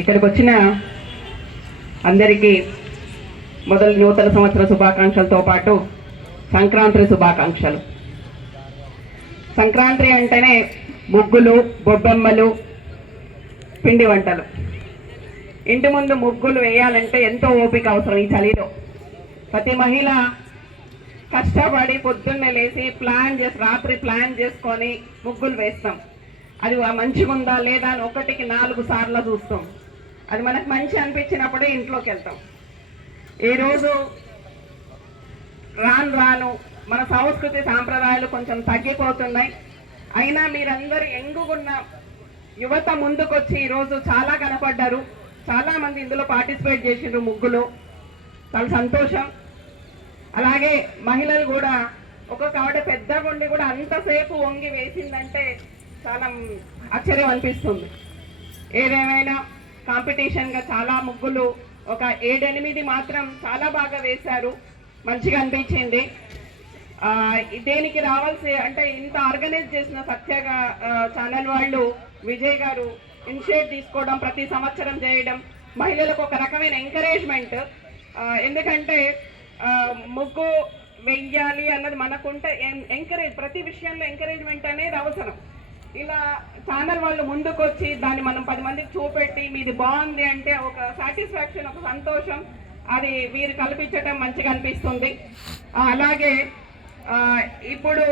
ఇక్కడికి వచ్చిన అందరికీ మొదలు నూతన సంవత్సర శుభాకాంక్షలతో పాటు సంక్రాంతి శుభాకాంక్షలు. సంక్రాంతి అంటేనే ముగ్గులు, బొబ్బెమ్మలు, పిండి వంటలు. ఇంటి ముందు ముగ్గులు వేయాలంటే ఎంతో ఓపిక అవసరం. ఈ చలిలో ప్రతి మహిళ కష్టపడి పొద్దున్నే లేచి రాత్రి ప్లాన్ చేసుకొని ముగ్గులు వేస్తాం. అది మంచిగా ఉందా లేదా అని 1కి 4 సార్లు చూస్తాం. అది మనకు మంచి అనిపించినప్పుడే ఇంట్లోకి వెళ్తాం. ఈరోజు రాను మన సంస్కృతి సాంప్రదాయాలు కొంచెం తగ్గిపోతున్నాయి. అయినా మీరందరూ ఎంగుగున్న యువత ముందుకొచ్చి ఈరోజు చాలా కనపడ్డారు. చాలామంది ఇందులో పార్టిసిపేట్ చేసిండ్రు ముగ్గులు. చాలా సంతోషం. అలాగే మహిళలు కూడా ఒక్కొక్క ఆవిడ పెద్దగా ఉండి కూడా అంతసేపు వంగి వేసిందంటే చాలా ఆశ్చర్యం అనిపిస్తుంది. ఏదేమైనా కాంపిటీషన్గా చాలా ముగ్గులు ఒక 7-8 మాత్రం చాలా బాగా వేశారు. మంచిగా అనిపించింది. దేనికి రావాల్సి అంటే ఇంత ఆర్గనైజ్ చేసిన సత్యగా ఛానల్ వాళ్ళు, విజయ్ గారు ఇనిషియేట్ తీసుకోవడం, ప్రతి సంవత్సరం చేయడం మహిళలకు ఒక రకమైన ఎంకరేజ్మెంట్. ఎందుకంటే ముగ్గు వెయ్యాలి అన్నది మనకుంటే ప్రతి విషయంలో ఎంకరేజ్మెంట్ అనేది అవసరం. ఇలా ఛానల్ వాళ్ళు ముందుకొచ్చి దాన్ని మనం 10 మందికి చూపెట్టి మీది బాగుంది అంటే ఒక సాటిస్ఫాక్షన్, ఒక సంతోషం అది వీరు కల్పించడం మంచిగా అనిపిస్తుంది. అలాగే ఇప్పుడు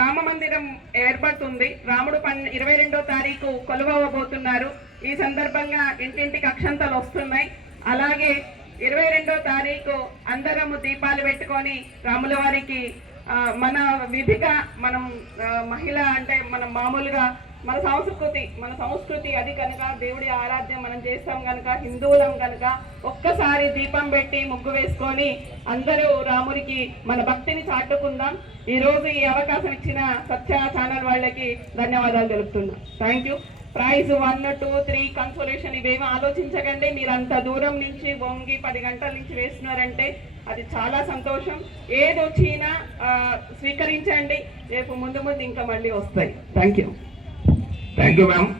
రామ మందిరం ఏర్పడుతుంది. రాముడు 22వ తారీఖు కొలువబోతున్నారు. ఈ సందర్భంగా ఇంటింటికి అక్షంతలు వస్తున్నాయి. అలాగే 22వ తారీఖు అందరము దీపాలు పెట్టుకొని రాముల వారికి మన విధిగా మనం మహిళ అంటే మనం మామూలుగా మన సంస్కృతి అది కనుక దేవుడి ఆరాధ్యం మనం చేస్తాం కనుక, హిందువులం కనుక ఒక్కసారి దీపం పెట్టి ముగ్గు వేసుకొని అందరూ రాముడికి మన భక్తిని చాటుకుందాం. ఈరోజు ఈ అవకాశం ఇచ్చిన సత్య ఛానల్ వాళ్ళకి ధన్యవాదాలు తెలుపుతున్నాం. Thank you. ప్రైజ్ 1, 2, 3 కన్సోలేషన్ ఇవేమీ ఆలోచించకండి. మీరు అంత దూరం నుంచి వంగి 10 గంటల నుంచి వేస్తున్నారంటే అది చాలా సంతోషం. ఏది వచ్చినా స్వీకరించండి. రేపు ముందు ఇంకా మళ్ళీ వస్తాయి. Thank you. Thank you ma'am.